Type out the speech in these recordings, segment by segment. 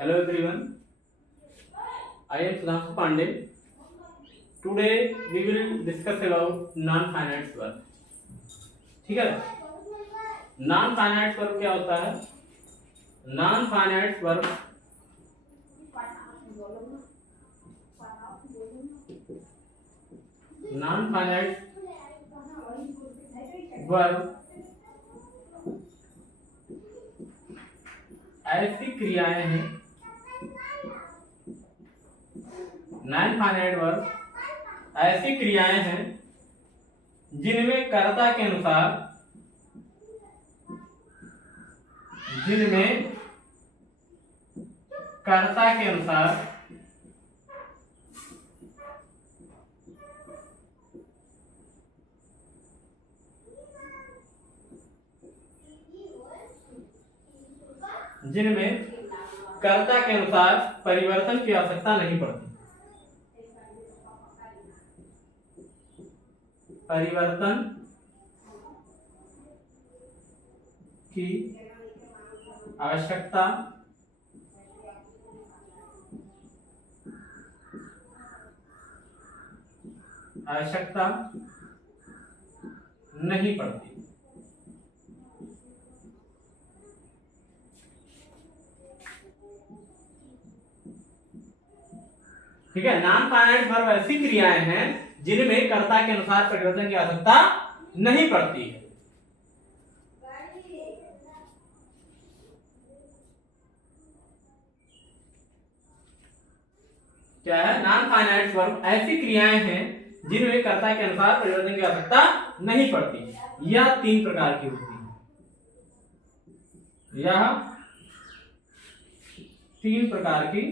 Hello everyone, I am Sudhanshu Pandey. Today we will discuss about non-finite verb. ठीक है, non-finite verb क्या होता है? Non-finite verb ऐसी क्रियाएं हैं, नॉन फाइनाइट वर्ब ऐसी क्रियाएं हैं जिनमें कर्ता के अनुसार परिवर्तन की आवश्यकता नहीं पड़ती। परिवर्तन की आवश्यकता नहीं पड़ती। ठीक है, नॉन फाइनाइट वर्ब ऐसी क्रियाएं हैं जिनमें कर्ता के अनुसार परिवर्तन की आवश्यकता नहीं पड़ती है। क्या है? नॉन फाइनाइट वर्ब ऐसी क्रियाएं हैं जिनमें कर्ता के अनुसार परिवर्तन की आवश्यकता नहीं पड़ती। यह तीन प्रकार की होती है। यह तीन प्रकार की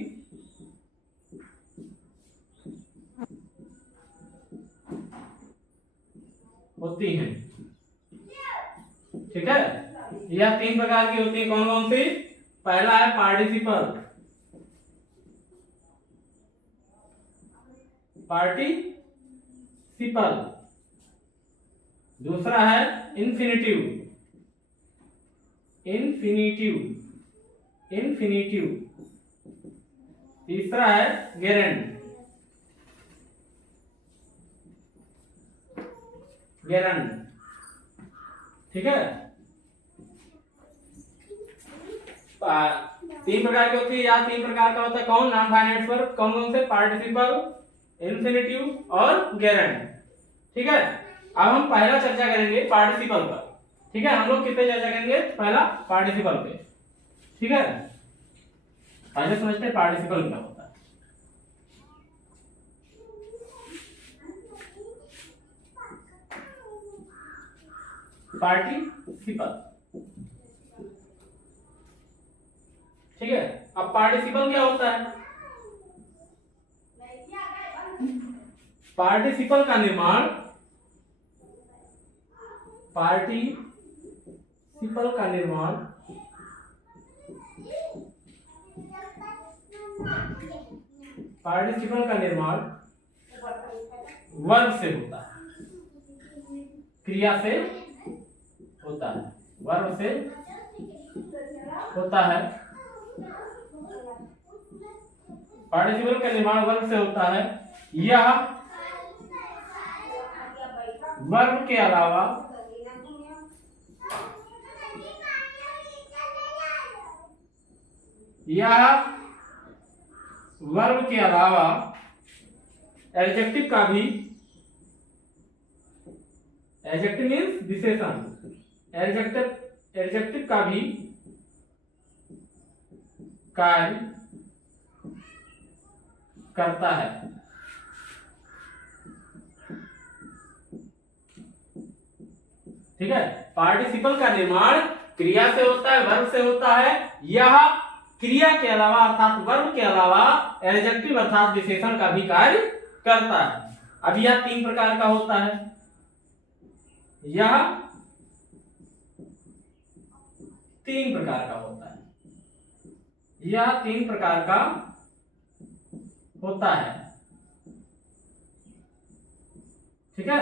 होती हैं। ठीक है, यह तीन प्रकार की होती है। कौन कौन सी? पहला है पार्टिसिपल, दूसरा है इन्फिनिटिव, तीसरा है गेरेंड। ठीक है, तीन प्रकार की होती है या तीन प्रकार का होता है। कौन? Non finite verb. कौन कौन से? पार्टिसिपल, इन्फिनिटिव और गेरेंड। ठीक है, अब हम पहला चर्चा करेंगे पार्टिसिपल पर। ठीक है, हम लोग कितने चर्चा करेंगे? पहला पार्टिसिपल पे। ठीक है, पहले समझते हैं पार्टिसिपल क्या होता है। पार्टिसिपल, ठीक है। अब पार्टिसिपल क्या होता है? पार्टिसिपल का निर्माण वर्ब से होता है, क्रिया से होता है, वर्ब से होता है। पार्टिसिपल का निर्माण वर्ब से होता है। यह वर्ब के अलावा एडजेक्टिव का भी, एडजेक्टिव मीन्स विशेषण, एडजेक्टिव का भी कार्य करता है। ठीक है, पार्टिसिपल का निर्माण क्रिया से होता है, वर्ब से होता है। यह क्रिया के अलावा अर्थात वर्ब के अलावा एडजेक्टिव अर्थात विशेषण का भी कार्य करता है। अब यह तीन प्रकार का होता है। यह तीन प्रकार का होता है। यह तीन प्रकार का होता है। ठीक है,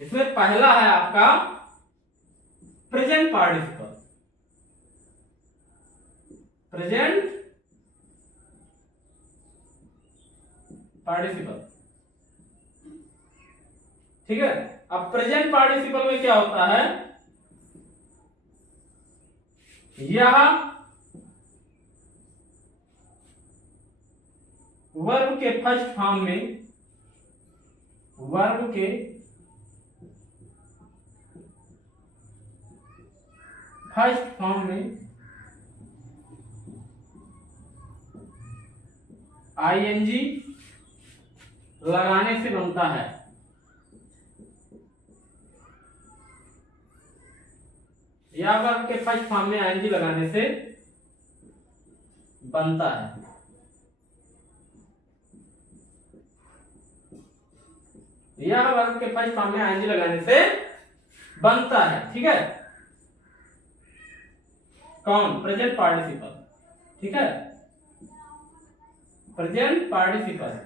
इसमें पहला है आपका प्रेजेंट पार्टिसिपल। Present participle. ठीक है, अब प्रेजेंट पार्टिसिपल में क्या होता है, यह वर्ब के फर्स्ट फॉर्म में, वर्ब के फर्स्ट फॉर्म में आईएनजी लगाने से बनता है। या वर्ब के फर्स्ट फॉर्म में आईएनजी लगाने से बनता है। यह वर्ब के फर्स्ट फॉर्म में आईएनजी लगाने से बनता है। ठीक है, कौन, प्रेजेंट पार्टिसिपल। ठीक है, present participle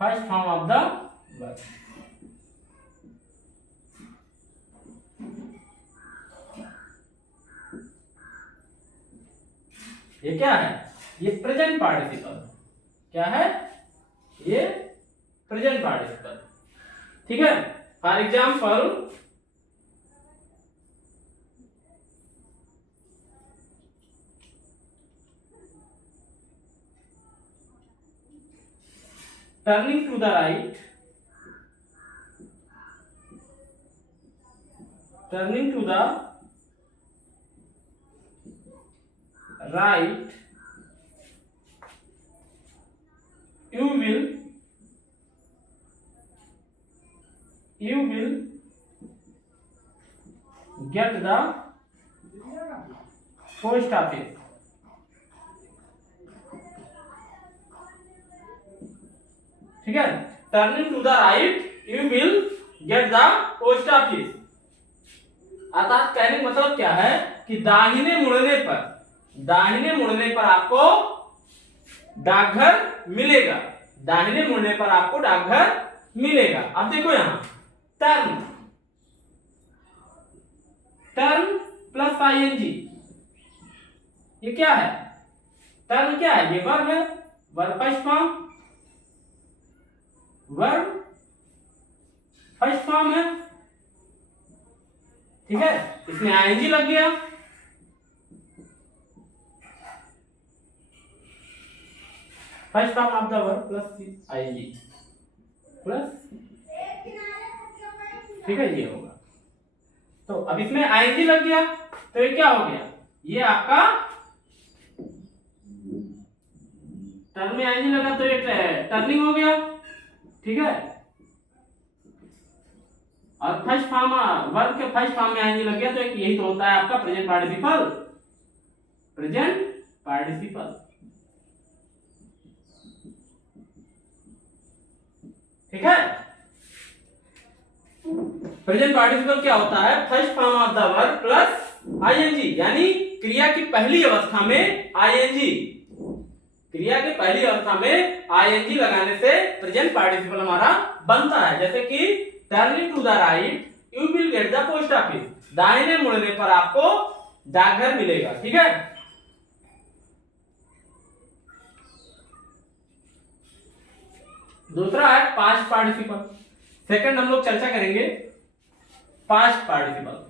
first form of the verb. ये क्या है, ये प्रेजेंट पार्टिसिपल। क्या है ये, प्रेजेंट पार्टिसिपल। ठीक है, for example turning to the right, turning to the right, you will get the post office। ठीक है, turning to the right you will get the post office. अर्थात कहने का मतलब क्या है कि दाहिने मुड़ने पर आपको डाकघर मिलेगा। दाहिने मुड़ने पर आपको डाकघर मिलेगा। अब देखो यहां टर्न, टर्न प्लस आईएनजी, ये क्या है, टर्न क्या है, ये वर्ब है, verb first form, verb first form है। ठीक है, इसमें आईएनजी लग गया। First form of the verb plus ING plus, ठीक है, ये होगा। तो अब इसमें आईएनजी लग गया तो ये क्या हो गया, ये आपका टर्न में आईएनजी लगा तो ये टर्निंग हो गया। ठीक है, और फर्स्ट फॉर्म, वर्ब के फर्स्ट फॉर्म में आईएनजी लग गया तो यही तो होता है आपका प्रेजेंट पार्टिसिपल। प्रेजेंट पार्टिसिपल, ठीक है। प्रेजेंट पार्टिसिपल क्या होता है, first form of the verb plus ING, यानी क्रिया की पहली अवस्था में आईएनजी, क्रिया की पहली अवस्था में आईएनजी लगाने से प्रेजेंट पार्टिसिपल हमारा बनता है। जैसे कि turning to the right you will get the post office, दाहिने मुड़ने पर आपको डाकघर मिलेगा। ठीक है, दूसरा है पास्ट पार्टिसिपल। सेकंड हम लोग चर्चा करेंगे पास्ट पार्टिसिपल।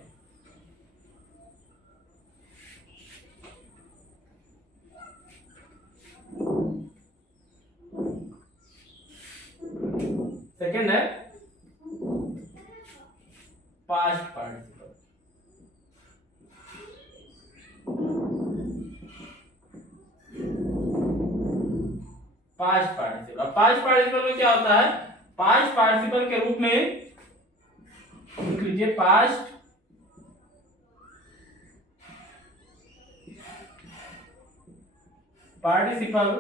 सेकंड है past participle. Past participle, past participle में क्या होता है, पास्ट पार्टिसिपल के रूप में लिख लीजिए पास्ट पार्टिसिपल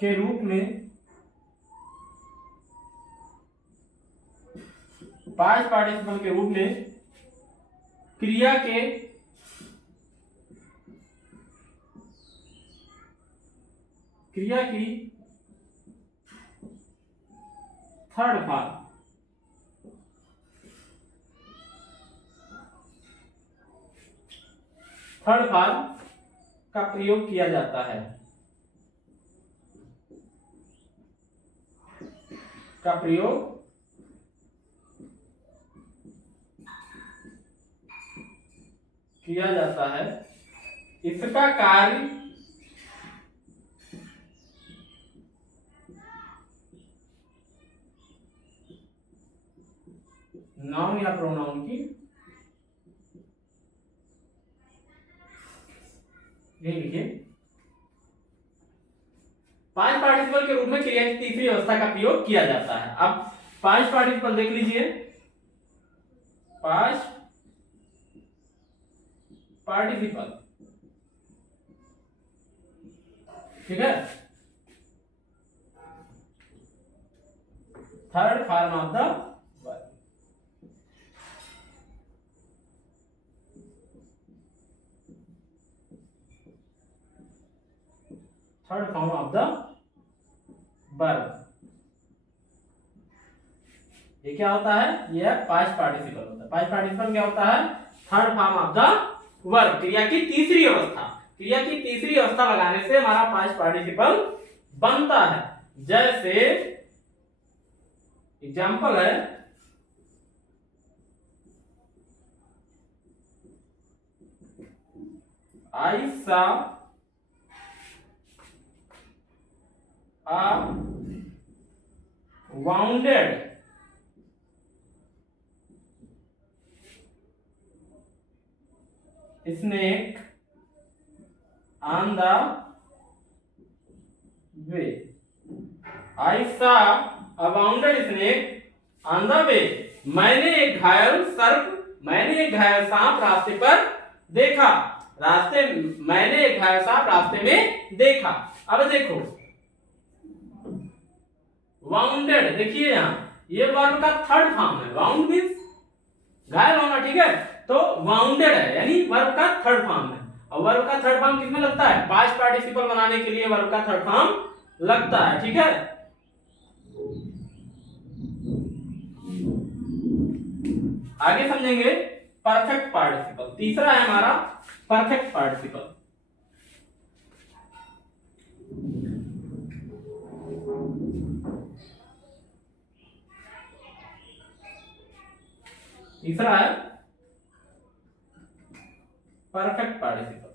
के रूप में, पास्ट पार्टिसिपल के रूप में क्रिया के क्रिया की थर्ड फॉर्म, थर्ड फॉर्म का प्रयोग किया जाता है, का प्रयोग किया जाता है। इसका कार्य नाउन या प्रोनाउन की, ये लिखिए, पांच पार्टिसिपल के रूप में क्रिया की तीसरी अवस्था का प्रयोग किया जाता है। अब पांच पार्टिसिपल देख लीजिए, पांच पार्टिसिपल, ठीक है। Third form of the verb, third form of the verb, ये क्या होता है, ये पांच पार्टिसिपल होता है। पांच पार्टिसिपल क्या होता है, third form of the verb, क्रिया की तीसरी अवस्था। क्रिया की तीसरी अवस्था लगाने से हमारा पांच पार्टिसिपल बनता है। जैसे एग्जाम्पल है, आई सा a wounded snake on the way. I saw a wounded snake on the way. मैंने एक घायल सांप रास्ते पर देखा। मैंने एक घायल सांप रास्ते में देखा। अब देखो वाउंडेड, देखिए यहाँ ये वर्ब का थर्ड फॉर्म है। वाउंड मींस घायल होना, ठीक है। तो वाउंडेड है यानी वर्ब का थर्ड फॉर्म है। और वर्ब का थर्ड फॉर्म किसमें लगता है, पांच पार्टिसिपल बनाने के लिए वर्ब का थर्ड फॉर्म लगता है, ठीक है। आगे समझेंगे परफेक्ट पार्टिसिपल। तीसरा है हमारा परफेक्ट पार्टिसिपल। तीसरा है परफेक्ट पार्टिसिपल।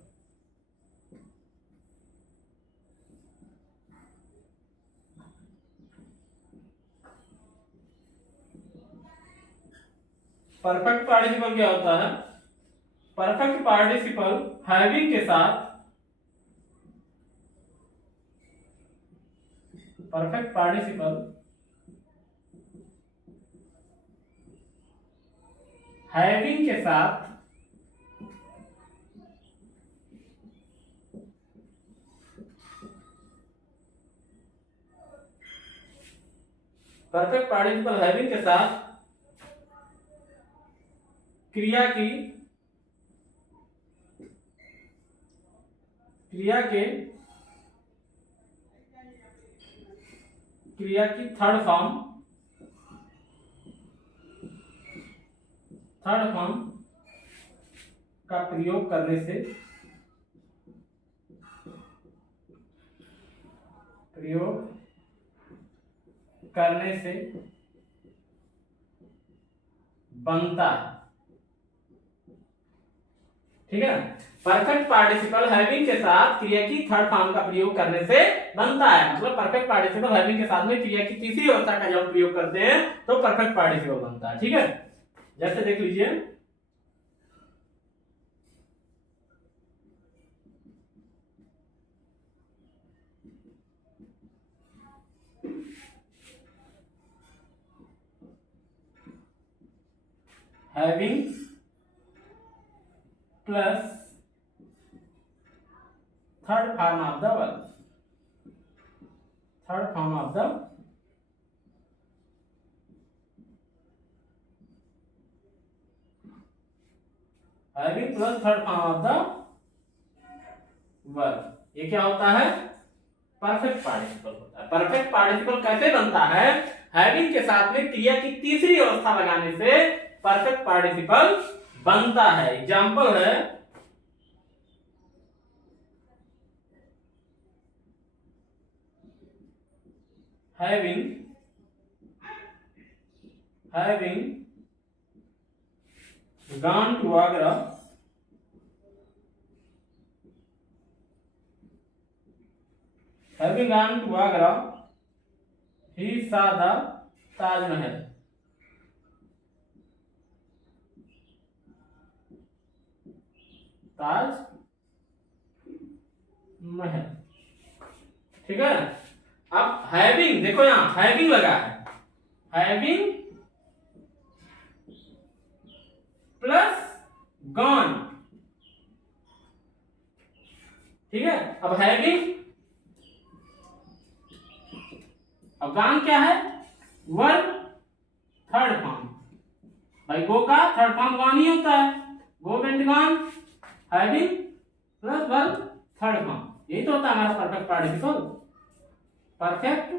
परफेक्ट पार्टिसिपल क्या होता है, परफेक्ट पार्टिसिपल हैविंग के साथ, परफेक्ट पार्टिसिपल हैविंग के साथ परफेक्ट पार्टिसिपल हैविंग के साथ क्रिया की थर्ड फॉर्म का प्रयोग करने से बनता है, ठीक है। परफेक्ट पार्टिसिपल हैविंग के साथ क्रिया की थर्ड फॉर्म का प्रयोग करने से बनता है। मतलब परफेक्ट पार्टिसिपल हैविंग के साथ में क्रिया की तीसरी अवस्था का जब प्रयोग करते हैं तो परफेक्ट पार्टिसिपल बनता है, ठीक है। जैसे देख लीजिए, having plus third form of the verb, third form of the having plus third form of the verb, ये क्या होता है, परफेक्ट पार्टिसिपल होता है। परफेक्ट पार्टिसिपल कैसे बनता है, हैविंग के साथ में क्रिया की तीसरी अवस्था लगाने से परफेक्ट पार्टिसिपल बनता है। एग्जाम्पल है, having gone to Agra, he saw the Taj Mahal. Taj Mahal, ठीक है। अब हैविंग देखो, यहां हैविंग लगा है, हैविंग प्लस गॉन, ठीक है। अब हैविंग, अब गॉन क्या है, वर्ब थर्ड फॉर्म, भाई गो का थर्ड फॉर्म गॉन ही होता है, go went gone, having plus verb third form, यही तो होता है हमारा परफेक्ट पार्टिसिपल, परफेक्ट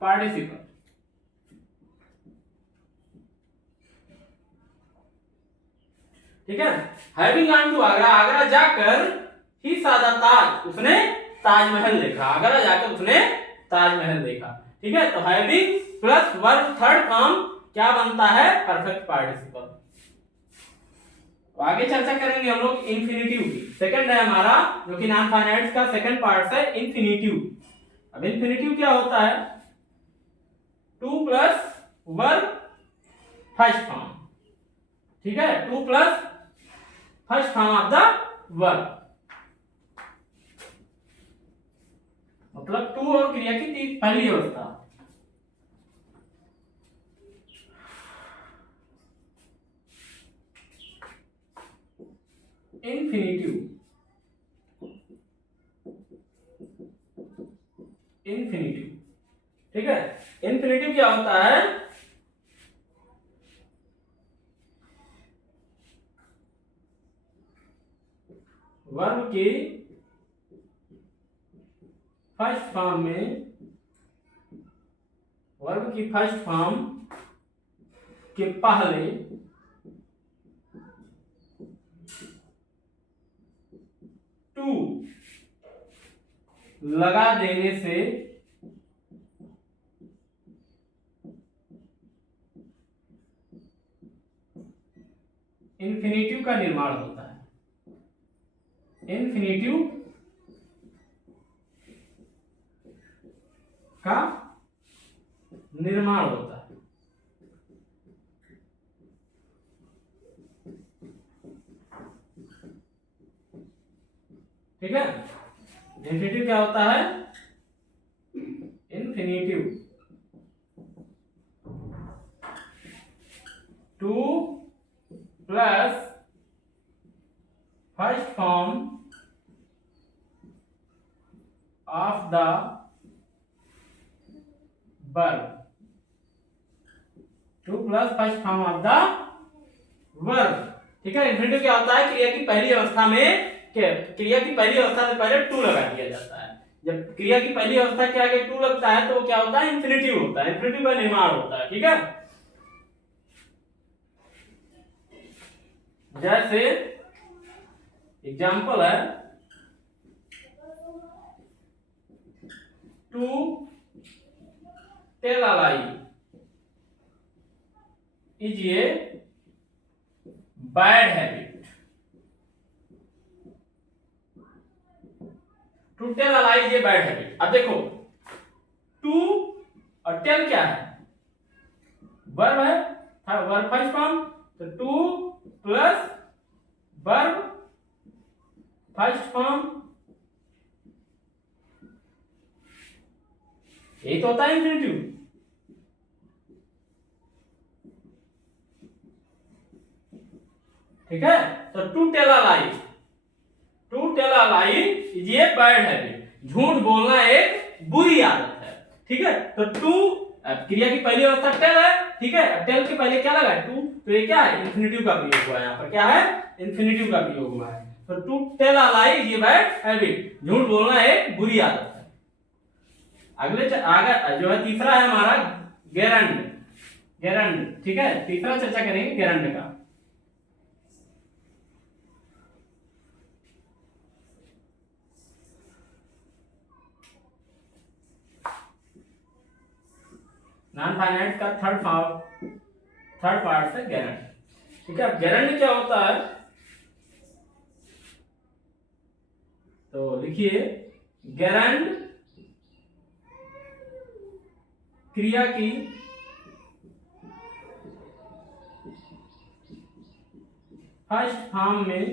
पार्टिसिपल। ठीक है, having gone to Agra, Agra जाकर ही सादा ताज, उसने ताजमहल देखा, आगरा जाकर उसने ताजमहल देखा, ठीक है। तो having plus verb third form क्या बनता है, परफेक्ट पार्टिसिपल। तो आगे चर्चा करेंगे हम लोग इंफिनिटिव की, सेकंड है हमारा जो कि नॉन फाइनाइट्स का सेकंड पार्ट है, इंफिनिटिव। अब इंफिनिटिव क्या होता है, to plus verb first form, ठीक है, two plus first form of the verb, मतलब टू और क्रिया की पहली अवस्था। इंफिनिटिव, इंफिनिटिव, ठीक है। इंफिनिटिव क्या होता है, वर्ब की फर्स्ट फॉर्म में, वर्ब की फर्स्ट फॉर्म के पहले टू लगा देने से इंफिनिटिव का निर्माण होता है, इंफिनिटिव का निर्माण होता है, ठीक है। इंफिनिटिव क्या होता है, infinitive two plus first form of the verb, two plus first form of the verb, ठीक है। इंफिनिटिव क्या होता है, क्रिया की पहली अवस्था में, क्रिया की पहली अवस्था से पहले टू लगा दिया जाता है। जब क्रिया की पहली अवस्था के आगे टू लगता है तो क्या होता है, इंफिनिटिव होता है, इंफिनिटिव का निर्माण होता है, ठीक है। जैसे एग्जाम्पल है, to tell a lie is a bad habit, to tell a lie is a bad habit. अब देखो टू और टेल क्या है, वर्ब है, वर्ब फर्स्ट फॉर्म, तो to plus verb first form, यही तो होता है इंफिनिटिव, ठीक है। तो to tell a lie, to tell a lie is a bad habit, झूठ बोलना एक बुरी आदत है, ठीक है। तो टू क्रिया की पहली अवस्था टेल है, ठीक है। टेल के पहले क्या लगा है, टू, तो ये क्या है, इंफिनिटिव का प्रयोग हुआ है, यहाँ पर क्या है, इंफिनिटिव का प्रयोग हुआ है। तो to tell a lie is a bad habit, झूठ बोलना एक बुरी आदत है। अगले आगे जो है तीसरा है हमारा गेरंड, गेरंड, ठीक है। तीसरा चर्चा करेंगे गेरंड का। नॉन फाइनाइट का थर्ड पार्ट है गेरेंड। ठीक है, गेरेंड क्या होता है, तो लिखिए गेरेंड क्रिया की फर्स्ट फॉर्म में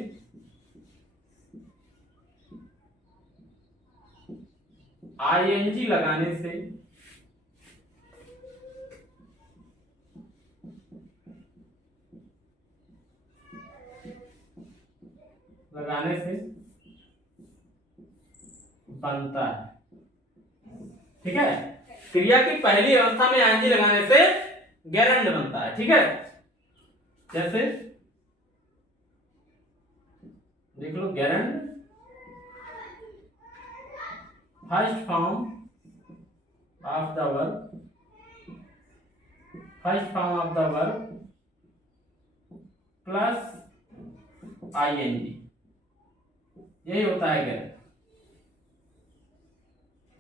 आईएनजी लगाने से बनता है। ठीक है, क्रिया की पहली अवस्था में आईएनजी लगाने से गेरेंड बनता है। ठीक है, जैसे देख लो, gerund first form of the verb plus I N G, यही होता है गेरेंड।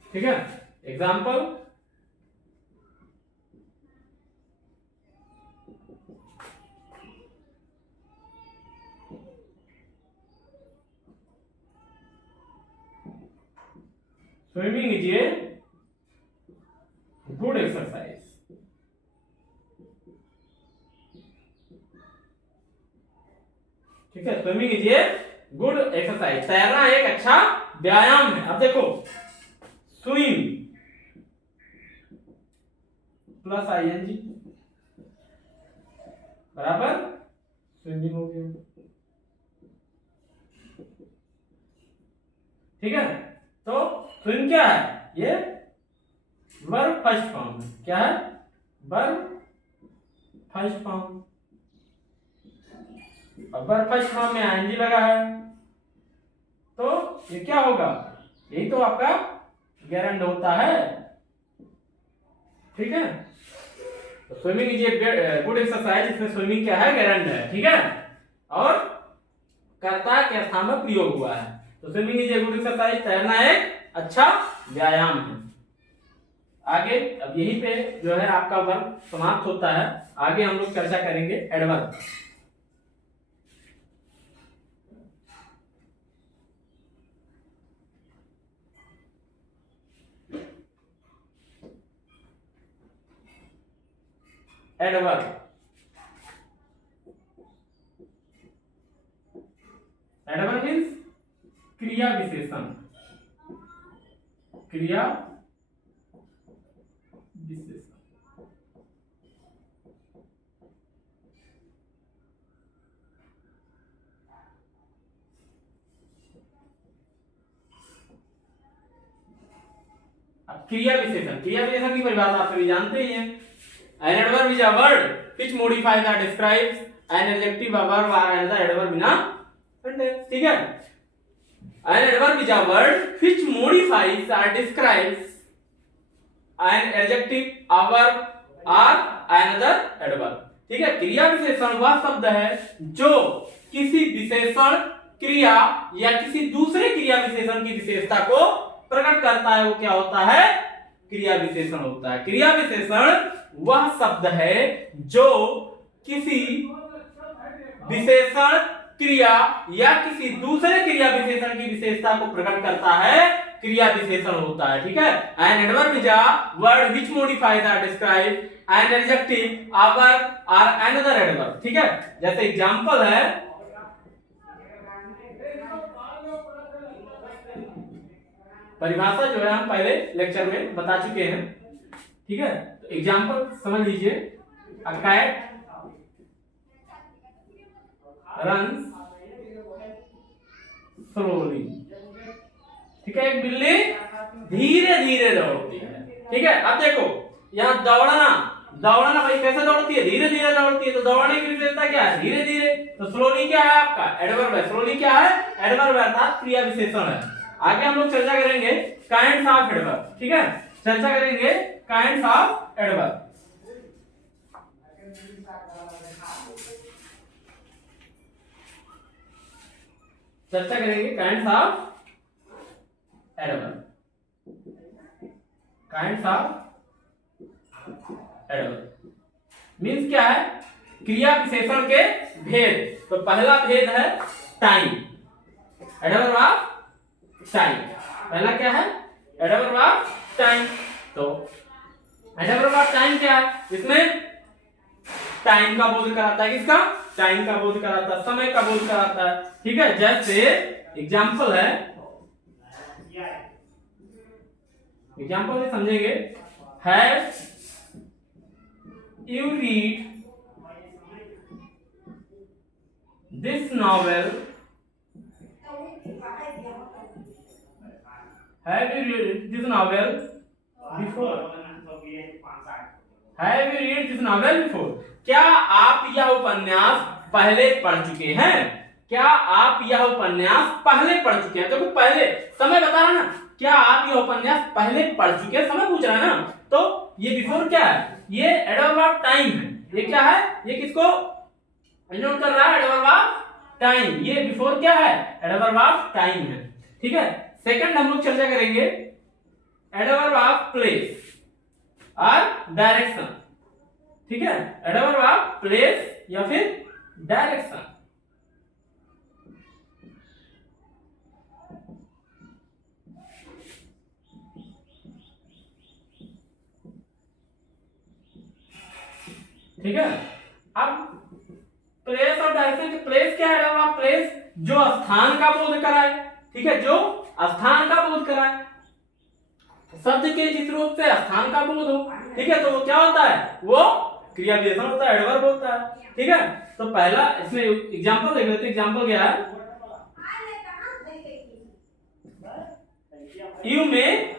ठीक है, example swimming is a good exercise. ठीक है, swimming is a good exercise, तैरना एक अच्छा व्यायाम है। अब देखो, स्विम प्लस आईएनजी बराबर स्विमिंग हो गया। ठीक है, तो स्विम क्या है, ये वर्ब फर्स्ट फॉर्म है। क्या है, वर्ब फर्स्ट फॉर्म। अब वर्ब फर्स्ट फॉर्म में आईएनजी लगा है, तो ये क्या होगा, यही तो आपका गेरेंड होता है। ठीक है, तो swimming is a good exercise, इसमें स्विमिंग क्या है, गेरेंड है। ठीक है, और कर्ता के स्थान में प्रयोग हुआ है, तो swimming is a good exercise, तैरना एक अच्छा व्यायाम है। आगे अब यहीं पे जो है आपका वर्ब समाप्त होता है। आगे हम लोग चर्चा करेंगे एडवर्ब। एडवर्ब, एडवर्ब मीन्स क्रिया विशेषण। क्रिया विशेषण, क्रिया विशेषण, क्रिया विशेषण की परिभाषा आप सभी जानते ही हैं। An adverb is a word which modifies or describes an adjective, a verb or another adverb in a sentence. ठीक है, an adverb is a word which modifies or describes an adjective, a verb or another adverb. ठीक है, क्रिया विशेषण वह शब्द है जो किसी विशेषण, क्रिया या किसी दूसरे क्रिया विशेषण की विशेषता को प्रकट करता है, वो क्या होता है, क्रिया विशेषण होता है। क्रिया विशेषण वह शब्द है जो किसी विशेषण, क्रिया या किसी दूसरे क्रिया विशेषण की विशेषता को प्रकट करता है, क्रिया विशेषण होता है। ठीक है, an adverb is a word which modifies और describe an adjective, a verb और अनदर एडवर्ब। ठीक है, जैसे एग्जांपल है, परिभाषा जो है हम पहले लेक्चर में बता चुके हैं। ठीक है, तो एग्जांपल समझ लीजिए, अ कैट रन्स स्लोली। ठीक है, एक बिल्ली धीरे धीरे दौड़ती है। ठीक है, अब देखो यहाँ दौड़ना, दौड़ना भाई कैसे दौड़ती है, धीरे धीरे दौड़ती है, तो दौड़ने की विशेषता क्या है, धीरे धीरे। तो स्लोली क्या है आपका, एडवर्ब है। स्लोली क्या है, एडवर्ब अर्थात क्रिया विशेषण है। आगे हम लोग चर्चा करेंगे काइंड्स ऑफ एडवर्ब। ठीक है, चर्चा करेंगे काइंड्स ऑफ एडवर्ब। चर्चा करेंगे kinds of adverb. Kinds of adverb means क्या है, क्रिया विशेषण के भेद। तो पहला भेद है टाइम, एडवर्ब ऑफ टाइम। पहला क्या है, एडवर्ब ऑफ टाइम। तो एडवर्ब ऑफ टाइम क्या है, इसमें टाइम का बोध कराता है, किसका, टाइम का बोध कराता है, समय का बोध कराता है। ठीक है, जैसे एग्जांपल है, एग्जांपल से समझेंगे। Have you read this novel, have you read this novel before, have you read this novel before, क्या आप यह उपन्यास पहले पढ़ चुके हैं, क्या आप यह उपन्यास पहले पढ़ चुके हैं। देखो पहले समय बता रहा ना, क्या आप यह उपन्यास पहले पढ़ चुके हैं, समय पूछ रहा है ना। तो ये बिफोर क्या है, ये एडवर्ब ऑफ टाइम है। ये क्या है, ये किसको डिनोट कर रहा है, एडवर्ब ऑफ टाइम। ये बिफोर क्या है, एडवर्ब ऑफ टाइम है। ठीक है, सेकंड हम लोग चर्चा करेंगे एडवर्ब ऑफ प्लेस और डायरेक्शन। ठीक है, एडवर्ब ऑफ प्लेस या फिर डायरेक्शन। ठीक है, अब प्लेस और डायरेक्शन के प्लेस क्या है, एडवर्ब ऑफ प्लेस जो स्थान का बोध कराए। ठीक है, जो स्थान का बोध कराए, शब्द के जिस रूप से स्थान का बोध हो। ठीक है, तो वो क्या होता है, वो क्रिया विशेषण होता है, एडवर्ब होता है। ठीक है, तो पहला इसमें एग्जांपल देख लेते हैं। एग्जांपल क्या है, यू में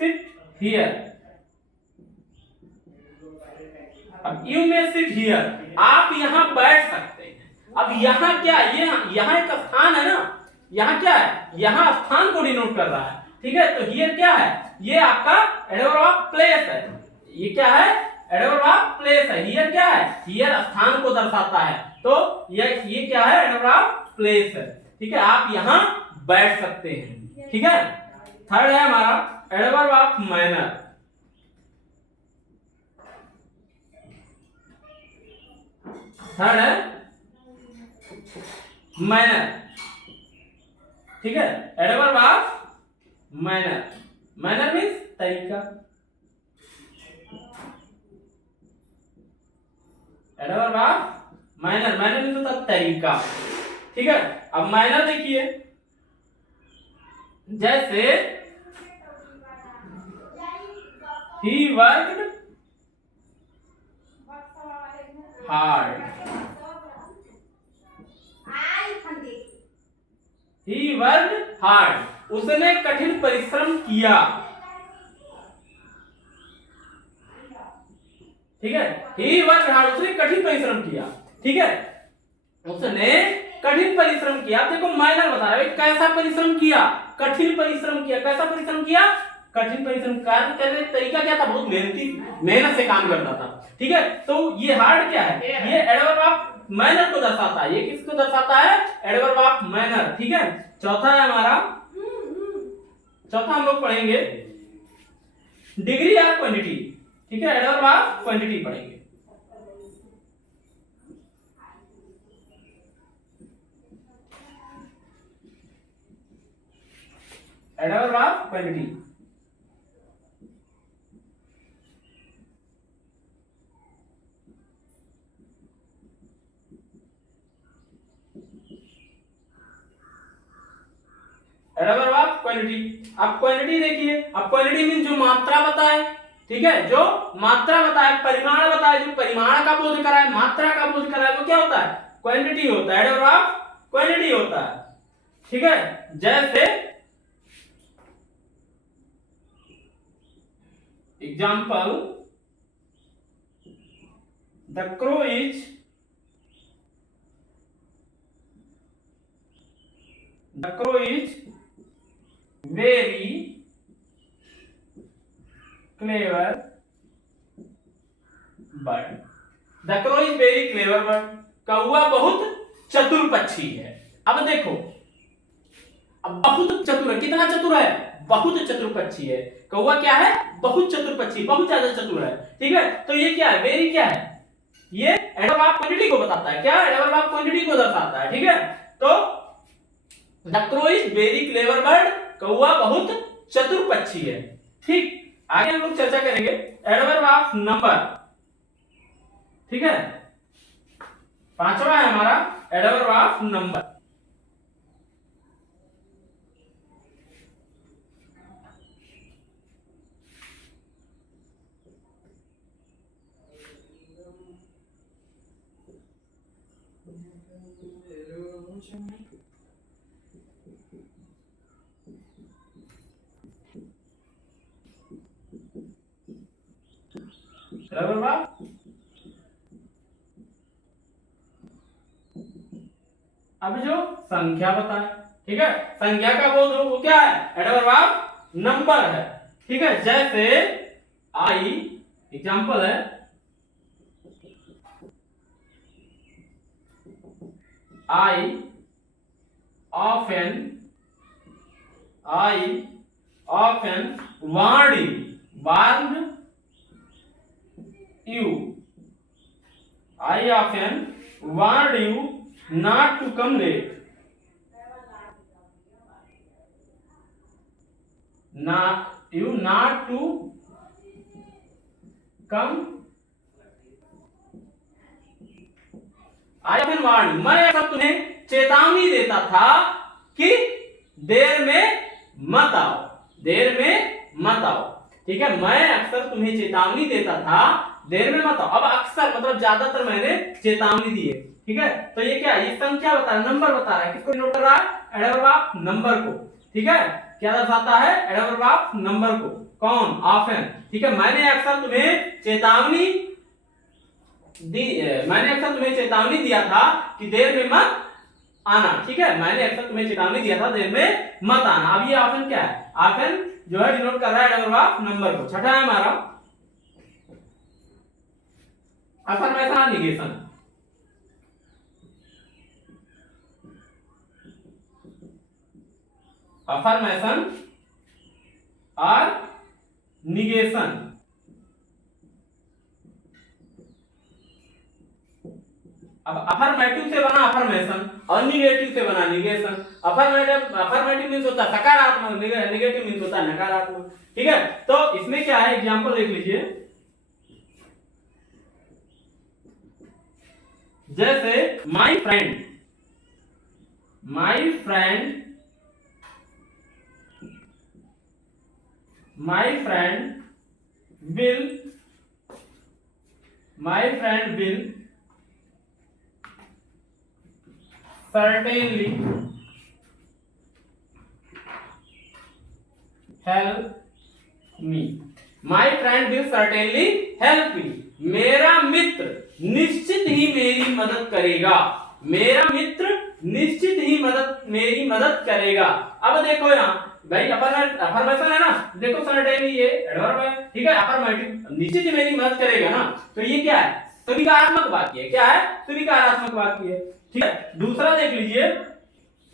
सिट हियर। अब यू में सिट हियर, आप यहां बैठ सकते हैं। अब यहां क्या, ये यहां एक स्थान है ना, यहां क्या है, यहां स्थान को डिनोट कर रहा है। ठीक है, तो हियर क्या है, ये आपका एडवर्ब ऑफ प्लेस है। ये क्या है, एडवर्ब ऑफ प्लेस है। हियर क्या है, हियर स्थान को दर्शाता है। तो ये क्या है, एडवर्ब ऑफ प्लेस है। ठीक है, आप यहां बैठ सकते हैं। ठीक है, थर्ड है हमारा एडवर्ब ऑफ मैनर। थर्ड है मैनर। ठीक है, adverb of manner. Manner means तरीका, adverb of manner, manner means होता है तरीका। ठीक है, अब मैनर देखिए, जैसे he worked hard, he worked hard, उसने कठिन परिश्रम किया। ठीक है, he worked hard, उसने कठिन परिश्रम किया। ठीक है, उसने कठिन परिश्रम किया। देखो माइनर बता रहा है, कैसा परिश्रम किया, कठिन परिश्रम किया। कैसा परिश्रम किया, कठिन परिश्रम। कार्य करने का तरीका क्या था, बहुत मेहनत से काम करता था। ठीक है, तो ये हार्ड क्या है, ये एडवर्ब ऑफ मैनर को दर्शाता है। ये किसको दर्शाता है, एडवर्ब ऑफ मैनर। ठीक है, चौथा है हमारा, चौथा हम लोग पढ़ेंगे डिग्री ऑफ क्वांटिटी। ठीक है, एडवर्ब ऑफ क्वांटिटी पढ़ेंगे। Adverb of quantity, adverb of quantity. अब क्वांटिटी देखिए, अब क्वांटिटी मीन जो मात्रा बताए। ठीक है, जो मात्रा बताए, परिमाण बताए, जो परिमाण का बोध कराए, मात्रा का बोध कराए, वो क्या होता है, क्वांटिटी होता है, एडवर्ब ऑफ क्वांटिटी होता है। ठीक है, जैसे example, the crow is very clever bird. The crow is very clever bird. कौवा बहुत चतुर पक्षी है। अब देखो, अब बहुत चतुर है, कितना चतुर है, बहुत चतुर है। कौवा क्या है? बहुत चतुर, बहुत ज्यादा चतुर है। ठीक है, तो ये क्या है? वेरी क्या है? ये एडवर्ब ऑफ क्वांटिटी को बताता है। क्या? एडवर्ब ऑफ क्वांटिटी को दर्शाता है। ठीक है, तो the crow is very clever bird, कौवा बहुत चतुर पक्षी है। ठीक, आगे हम लोग चर्चा करेंगे एडवर्ब ऑफ नंबर। ठीक है, पांचवा है हमारा adverb of number. Adverb of अब जो संख्या बताए। ठीक है, संख्या का वो क्या है? एडवर्ब ऑफ नंबर है। ठीक है, जैसे आई, एग्जांपल है I often warn you, I often warn you not to come late, not to come। I warn, मैं अक्सर तुम्हें चेतावनी देता था कि देर में मत आओ, देर में मत आओ। ठीक है, मैं अक्सर तुम्हें चेतावनी देता था देर में मत आओ। अब अक्सर मतलब ज्यादातर मैंने चेतावनी दी है। ठीक है, तो ये क्या है? ये संख्या बता रहा है, नंबर बता रहा है। किसको नोट कर रहा है? एडवर्ब ऑफ नंबर को। ठीक है, क्या दर्शाता है? एडवर्ब ऑफ नंबर को। कौन? ऑफन। ठीक है, मैंने अक्सर तुम्हें चेतावनी दिया था कि देर में मत आना। ठीक है, मैंने अक्सर तुम्हें चेतावनी दिया था देर में मत आना। अब ये ऑफन क्या है? ऑफन जो है डिनोट कर रहा है एडवर्ब ऑफ नंबर को। छठा है हमारा अफर्मेशन निगेशन। अफर्मेशन और निगेशन। अब अफर्मेटिव से बना अफर्मेशन और निगेटिव से बना निगेशन। अफर्मेटिव मींस होता है सकारात्मक, निगेटिव मींस होता है नकारात्मक। ठीक है, तो इसमें क्या है? एग्जांपल देख लीजिए, जैसे my friend will certainly help me। My friend will certainly help me। मेरा मित्र निश्चित ही मेरी मदद करेगा। मेरा मित्र निश्चित ही मेरी मदद करेगा। अब देखो यहाँ भाई अफर्मेशन है ना, देखो सर्टेनली ये एडवर्ब है। ठीक है, अफर्मेटिव निश्चित ही मेरी मदद करेगा ना, तो ये क्या है? स्वीकारात्मक वाक्य है। क्या है? स्वीकारात्मक वाक्य है। ठीक है, दूसरा देख लीजिए,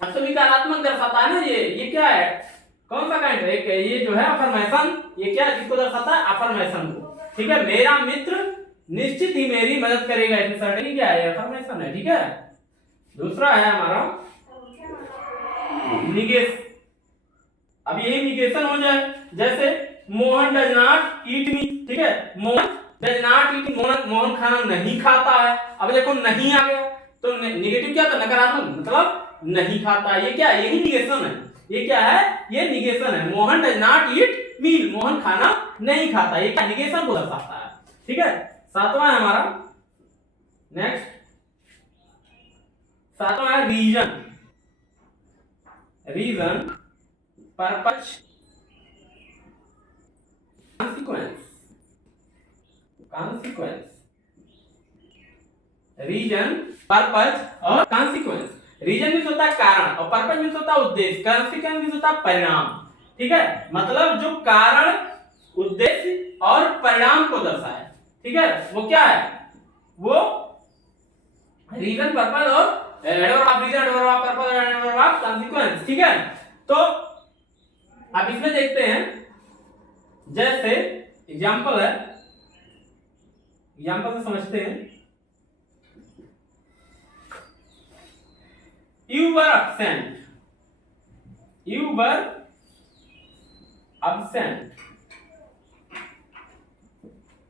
स्वीकारात्मक दर्शाता है ना ये क्या है? कौन सा काइंड है? ये जो है अफर्मेशन। ये क्या किसको दर्शाता है? अफर्मेशन को। ठीक है, मेरा मित्र निश्चित ही मेरी मदद करेगा, इसमें सर्टेनली क्या है? अफर्मेशन है। ठीक है, दूसरा है हमारा निगेशन। अब यही निगेशन हो जाए, जैसे मोहन डज नॉट ईट मी। ठीक है, Mohan does not eat, Mohan खाना नहीं खाता है। अब देखो नहीं आ गया, तो नेगेटिव क्या था? नकारात्मक, मतलब नहीं खाता। ये क्या है? यही निगेशन है। ये क्या है? ये निगेशन है। मोहन डज नॉट ईट मील, मोहन खाना नहीं खाता। ये क्या? निगेशन को दर्शाता है। ठीक है, सातवां है हमारा नेक्स्ट, सातवां है reason. Purpose, consequence. Reason, purpose और कॉन्सिक्वेंस। रीजन मींस होता है कारण और पर्पज मींस होता है उद्देश्य, कॉन्सिक्वेंस मींस होता है परिणाम। ठीक है, मतलब जो कारण, उद्देश्य और परिणाम को दर्शाए। ठीक है, वो क्या है? वो रीजन, पर्पज और adverb of reason, adverb of purpose और एडवर्ब ऑफ कॉन्सिक्वेंस। ठीक है, तो अब इसमें देखते हैं, जैसे एग्जांपल है, एग्जांपल से समझते हैं। You were absent, you were absent,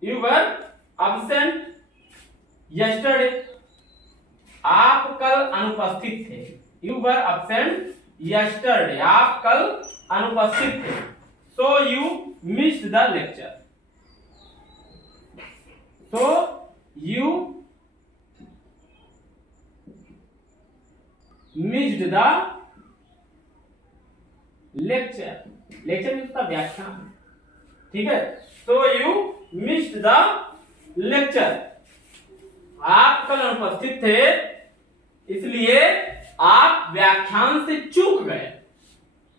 you were absent yesterday, आप कल अनुपस्थित थे। you were absent yesterday, आप कल अनुपस्थित थे। so you missed the lecture, so you missed the lecture, lecture means का व्याख्यान, ठीक है। so you missed the lecture, आप कल अनुपस्थित थे इसलिए आप व्याख्यान से चूक गए,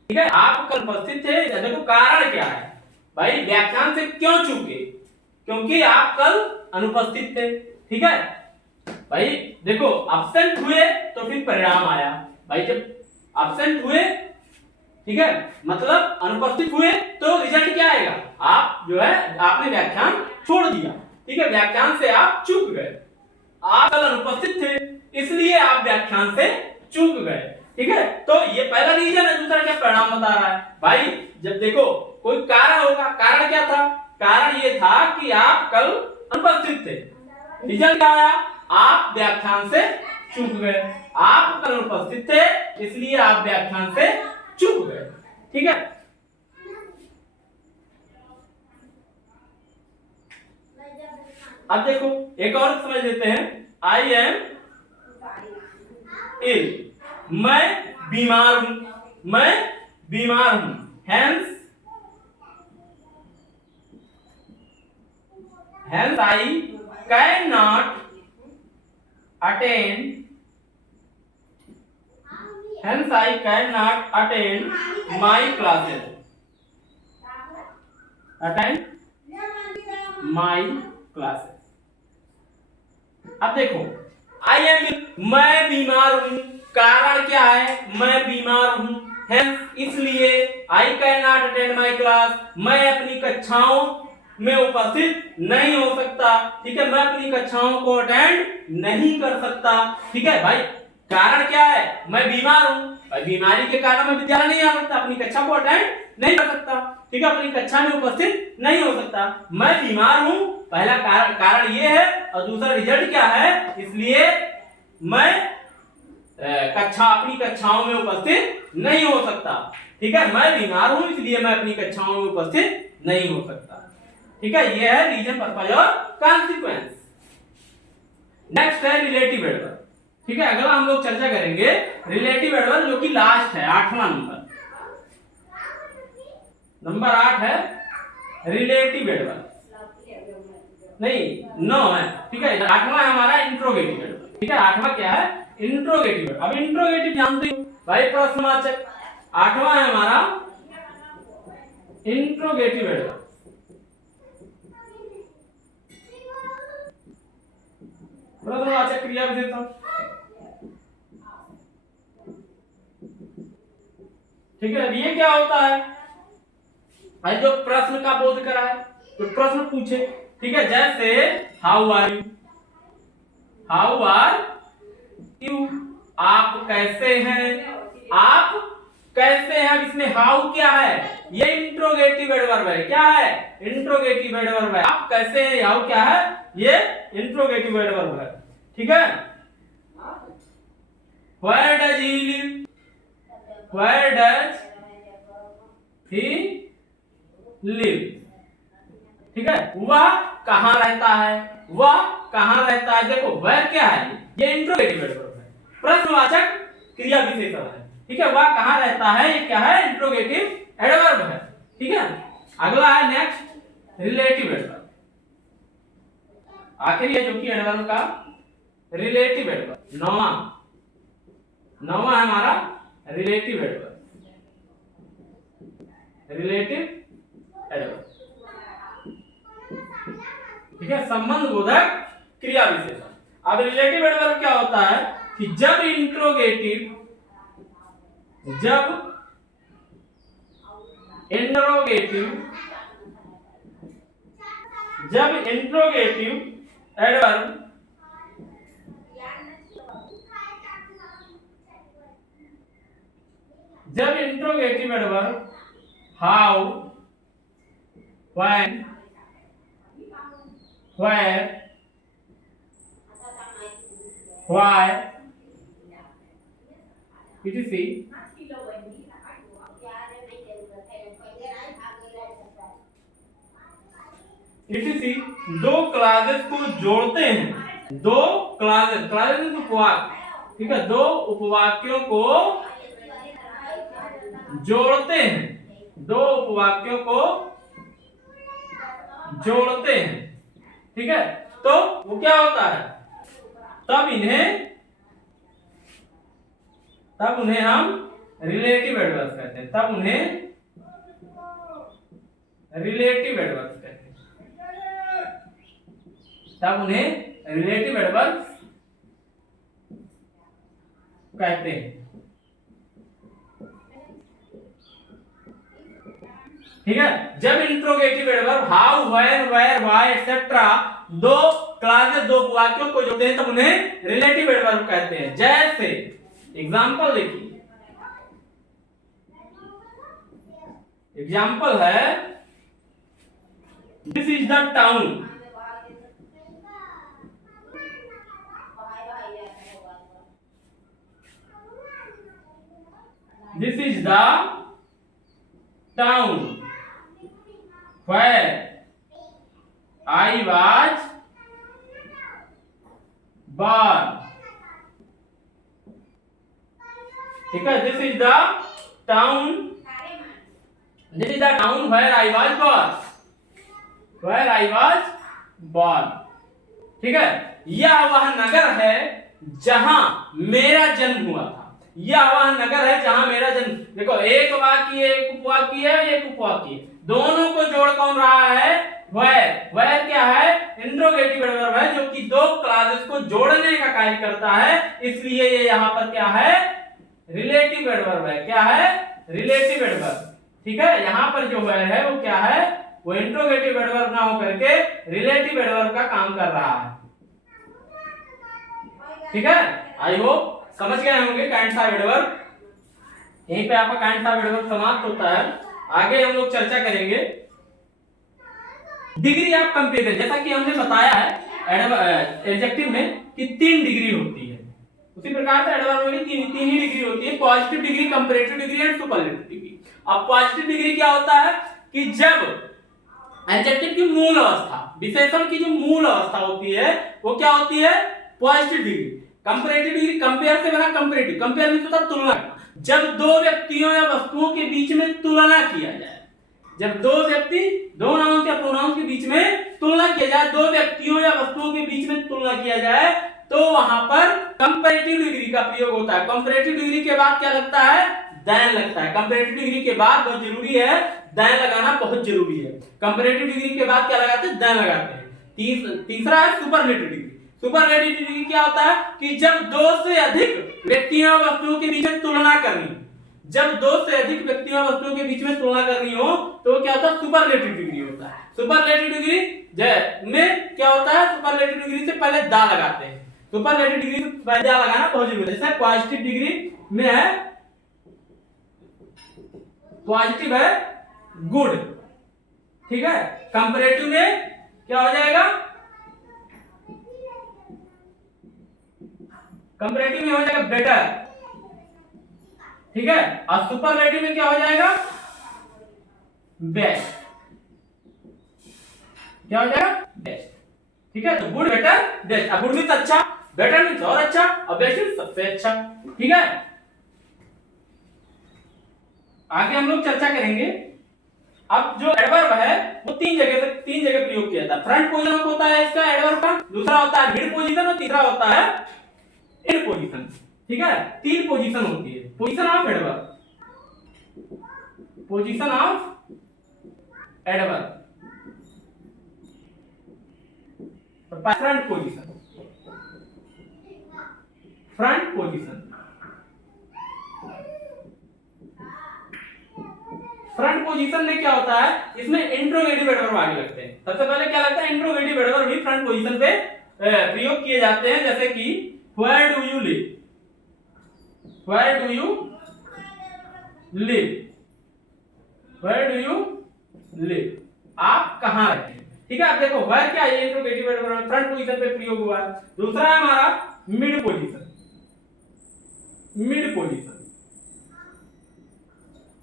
ठीक है। आप कल उपस्थित थे, देखो कारण क्या है भाई, व्याख्यान से क्यों चूके, क्योंकि आप कल अनुपस्थित थे, ठीक है भाई। देखो एब्सेंट हुए तो फिर परिणाम आया भाई, जब एब्सेंट हुए, ठीक है, मतलब अनुपस्थित हुए तो रिजल्ट क्या आएगा, आप जो है आपने व्याख्यान छोड़ दिया, ठीक है, व्याख्यान से आप चूक गए। आप कल अनुपस्थित थे इसलिए आप व्याख्यान से चूक गए, ठीक है। तो ये पहला रीजन है। दूसरा क्या परिणाम बता रहा है भाई, जब देखो कोई कारण होगा, कारण क्या था, कारण ये था कि आप कल अनुपस्थित थे, रिजल्ट क्या आया, आप व्याख्यान से चूक गए। आप कल अनुपस्थित थे इसलिए आप व्याख्यान से चूक गए, ठीक है। अब देखो एक और समझ लेते हैं, आई एम इल, मैं बीमार हूं, मैं बीमार हूं, hence I can not attend, hence I cannot attend my classes, attend my classes। अब देखो आई एम, मैं बीमार हूं, कारण क्या है, मैं बीमार हूं, hence इसलिए I can not attend my class, मैं अपनी कक्षाओं में उपस्थित नहीं हो सकता, ठीक है, मैं अपनी कक्षाओं को अटेंड नहीं कर सकता, ठीक है भाई। कारण क्या है, मैं बीमार हूं भाई, बीमारी के कारण मैं विद्यालय नहीं आ सकता, अपनी कक्षा को अटेंड नहीं कर सकता, ठीक है, अपनी कक्षा में उपस्थित नहीं हो सकता। मैं बीमार हूं, पहला कारण ये है, और दूसरा रिजल्ट क्या है, इसलिए मैं अपनी कक्षाओं में उपस्थित नहीं हो सकता, ठीक है, मैं बीमार हूं इसलिए मैं अपनी कक्षाओं में उपस्थित नहीं हो सकता, ठीक है। ये है रीजन, पर्पज और कॉन्सिक्वेंस। नेक्स्ट है रिलेटिव एडवर्ब, ठीक है। अगला हम लोग चर्चा करेंगे रिलेटिव एडवर्ब, जो कि लास्ट है, 8वां नंबर, नंबर 8 है रिलेटिव एडवर्ब, नहीं 9 है, ठीक है। 8वां है हमारा इंट्रोगेटिव एडवर्ब, ठीक है। 8वां क्या है, इंट्रोगेटिव एडवर्ब। अब इंट्रोगेटिव जानते हो भाई, प्रश्नवाचक। 8वां है हमारा इंट्रोगेटिव एडवर्ब, प्रश्नवाचक क्रिया विशेषण, ठीक है। ये क्या होता है, आज जो प्रश्न का बोध कराए, तो प्रश्न पूछे, ठीक है, जैसे how are you, how are you, आप कैसे हैं, आप कैसे हैं। अब इसमें हाउ क्या है, ये इंट्रोगेटिव एडवर्ब है, क्या है, इंट्रोगेटिव एडवर्ब है। आप कैसे हैं, हाउ क्या है, ये इंट्रोगेटिव एडवर्ब है, ठीक है। Where does he live, where does he live, ठीक है, वह कहां रहता है, वह कहां रहता है। देखो वह क्या है, ये इंट्रोगेटिव एडवर्ब है, प्रश्नवाचक क्रिया विशेषण है, ठीक है। वह कहां रहता है, ये क्या है, इंट्रोगेटिव एडवर्ब है, ठीक है। अगला है नेक्स्ट रिलेटिव एडवर्ब, आखिरी है जो कि एडवर्ब का रिलेटिव एडवर्ब, 9वां है हमारा रिलेटिव एडवर्ब, रिलेटिव एडवर्ब, ठीक है, संबंध बोधक क्रिया विशेषण। अब रिलेटिव एडवर्ब क्या होता है कि जब इंट्रोगेटिव, जब interrogative adverb how, when, where, why, etc दो क्लासेस को जोड़ते हैं, दो क्लासेस उपवाक्य, ठीक है, दो उपवाक्यों को जोड़ते हैं, दो उपवाक्यों को जोड़ते हैं, ठीक है, तो वो क्या होता है, तब उन्हें हम रिलेटिव एडवर्ब कहते हैं, तब उन्हें रिलेटिव एडवर्ब कहते हैं, तब उन्हें रिलेटिव एडवर्ब कहते हैं, ठीक है। जब interrogative adverb how, when, where, why etcetera दो क्लासेस, दो वाक्यों को जोड़ते हैं तब उन्हें रिलेटिव एडवर्ब कहते हैं। जैसे एग्जांपल देखिए, एग्जांपल है this is the town, this is the town where I was born, ठीक है, this is the town, this is the town where I was born, where I was born, ठीक है। यह वह नगर है जहां मेरा जन्म हुआ था, यह वह नगर है जहां मेरा जन्म, देखो एक वाक्य एक उपवाक्य है, एक उपवाक्य, दोनों को जोड़ कौन रहा है, वेयर, वेयर क्या है, इंट्रोगेटिव एडवर्ब है जो कि दो क्लासेस को जोड़ने का कार्य करता है, इसलिए ये यहाँ पर क्या है, रिलेटिव एडवर्ब है, क्या है, रिलेटिव एडवर्ब, ठीक है। यहाँ पर जो वेयर है वो क्या है, वो इंट्रोगेटिव एडवर्ब ना होकर के रिलेटिव एडवर्ब का काम कर रहा है, ठीक है। आई होप समझ गए होंगे काइंड्स ऑफ एडवर्ब, यहीं पे आपका काइंड्स ऑफ एडवर्ब समाप्त होता है। आगे हम लोग चर्चा करेंगे डिग्री ऑफ कंपैरिजन, जैसा कि हमने बताया है एडजेक्टिव में कि 3 डिग्री होती है, उसी प्रकार से एडवर्ब में भी तीन ही डिग्री होती है, positive degree, comparative degree and superlative degree. अब पॉजिटिव डिग्री क्या होता है कि जब एडजेक्टिव की मूल अवस्था, विशेषण की जो मूल अवस्था होती है वो क्या होती है, positive degree. Comparative degree, compare से बना कंपैरेटिव, कंपेयर में होता तुलना, जब दो व्यक्तियों या वस्तुओं के बीच में तुलना किया जाए, जब दो व्यक्ति, दो नाउन या प्रोनाउन के बीच में तुलना किया जाए, दो व्यक्तियों या वस्तुओं के बीच में तुलना किया जाए, तो वहां पर कंपैरेटिव डिग्री का प्रयोग होता है। कंपैरेटिव डिग्री के बाद क्या लगता है, देन लगता है। कंपैरेटिव डिग्री के बाद बहुत जरूरी है, देन लगाना बहुत जरूरी है। कंपैरेटिव डिग्री के बाद क्या लगाते हैं, देन लगाते हैं। तीसरा है सुपरलेटिव डिग्री। सुपरलेटिव डिग्री क्या होता है कि जब दो से अधिक व्यक्तियों और वस्तुओं के बीच में तुलना करनी, जब दो से अधिक व्यक्तियों और वस्तुओं के बीच में तुलना करनी हो तो क्या होता है, सुपरलेटिव डिग्री होता है। सुपरलेटिव डिग्री में क्या होता है, सुपरलेटिव डिग्री से पहले दा लगाते हैं, सुपरलेटिव डिग्री से पहले दा लगाना बहुत जरूरी है। जैसे पॉजिटिव डिग्री में है, पॉजिटिव है गुड, ठीक है। कंपैरेटिव में क्या हो जाएगा, कंपैरेटिव में हो जाएगा बेटर, ठीक है। और सुपरलेटिव में क्या हो जाएगा, बेस्ट, क्या हो जाएगा, बेस्ट, ठीक है। तो गुड, बेटर, बेस्ट। अब गुड मींस अच्छा, बेटर मींस और अच्छा, और बेस्ट मींस सबसे अच्छा, ठीक है। आगे हम लोग चर्चा करेंगे। अब जो एडवर्ब है वो तीन जगह प्रयोग किया जाता है। फ्रंट पोजीशन होता है इसका एडवर्ब का, दूसरा होता है मिड पोजीशन और तीसरा होता है इन पोजीशन, ठीक है। 3 पोजीशन होती है। Position of adverb, position of adverb, front position, front position, front position में क्या होता है, इसमें इंट्रोगेटिव एडवर्ब आगे लगते हैं। सबसे पहले क्या लगता है, इंट्रोगेटिव एडवर्ब भी फ्रंट पोजीशन पे प्रयोग किए जाते हैं, जैसे कि where do you live, where do you live, where do you live, आप कहां रहते हैं। ठीक है, आप देखो वेयर क्या है, इंट्रोगेटिव एडवर्ब फ्रंट पोजीशन पे प्रयोग हुआ है। दूसरा है हमारा मिड पोजीशन, मिड पोजीशन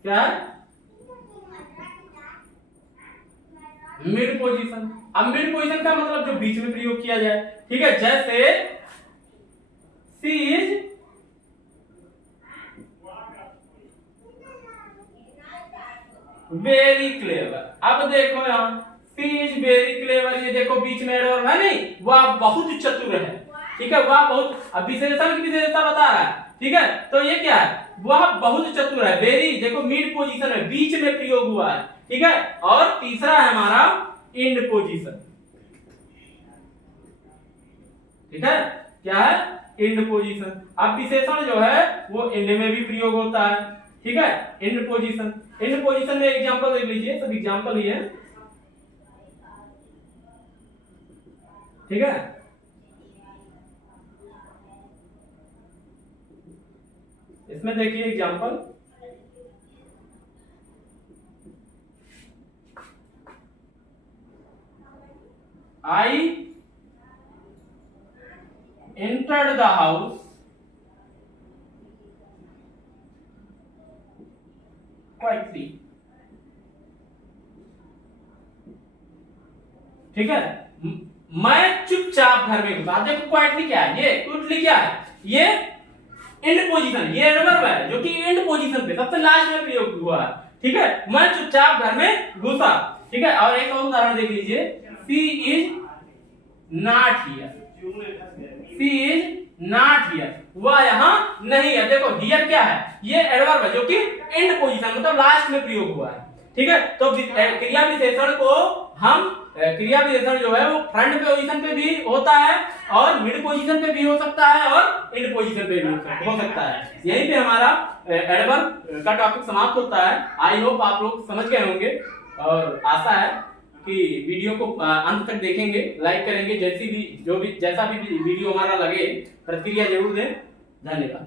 क्या है, मिड पोजीशन। अब मिड पोजीशन का मतलब जो बीच में प्रयोग किया जाए। ठीक है, जैसे सी इज वेरी क्लेवर। अब देखो यहां सी इज वेरी क्लेवर, ये देखो बीच में एडवर्ब है नहीं, वह बहुत चतुर है। ठीक है, वह बहुत, अब विशेषण की विशेषता बता रहा है। ठीक है, तो ये क्या है, वह बहुत चतुर है। वेरी देखो मिड पोजीशन है, बीच में प्रयोग हुआ है। ठीक है, और तीसरा है हमारा इंड पोजीशन। ठीक है, क्या है, इंड पोजीशन। अब विशेषण जो है वो इंड में भी प्रयोग होता है। ठीक है, इंड पोजीशन। इंड पोजीशन में एग्जांपल देख लीजिए, सब एग्जांपल ही है। ठीक है, इसमें देखिए example, I entered the house quietly। ठीक है, मैं चुपचाप घर में घुसा। देखो क्वाइटली क्या है, ये क्विकली क्या है, ये एंड पोजीशन, ये एडवर्ब है जो कि एंड पोजीशन पे सबसे लास्ट में प्रयोग हुआ है। ठीक है, मैं चुपचाप घर में घुसा। ठीक है, और एक और उदाहरण देख लीजिए, she is not here, she is not here, वह यहाँ नहीं है। देखो हियर क्या है, ये एडवर्ब है जो कि एंड पोजीशन मतलब लास्ट में प्रयोग हुआ है। ठीक है, तो क्रिया विशेषण को हम, क्रिया विशेषण जो है वो फ्रंट पोजीशन पे भी होता है और मिड पोजीशन पे भी हो सकता है और एंड पोजीशन पे भी हो सकता है। यहीं पे हमारा एडवर्ब का टॉपिक समाप्त होता है। आई होप आप लोग समझ गए होंगे और आशा है कि वीडियो को अंत तक देखेंगे, लाइक करेंगे, जैसा भी वीडियो हमारा लगे प्रतिक्रिया जरूर दें। धन्यवाद।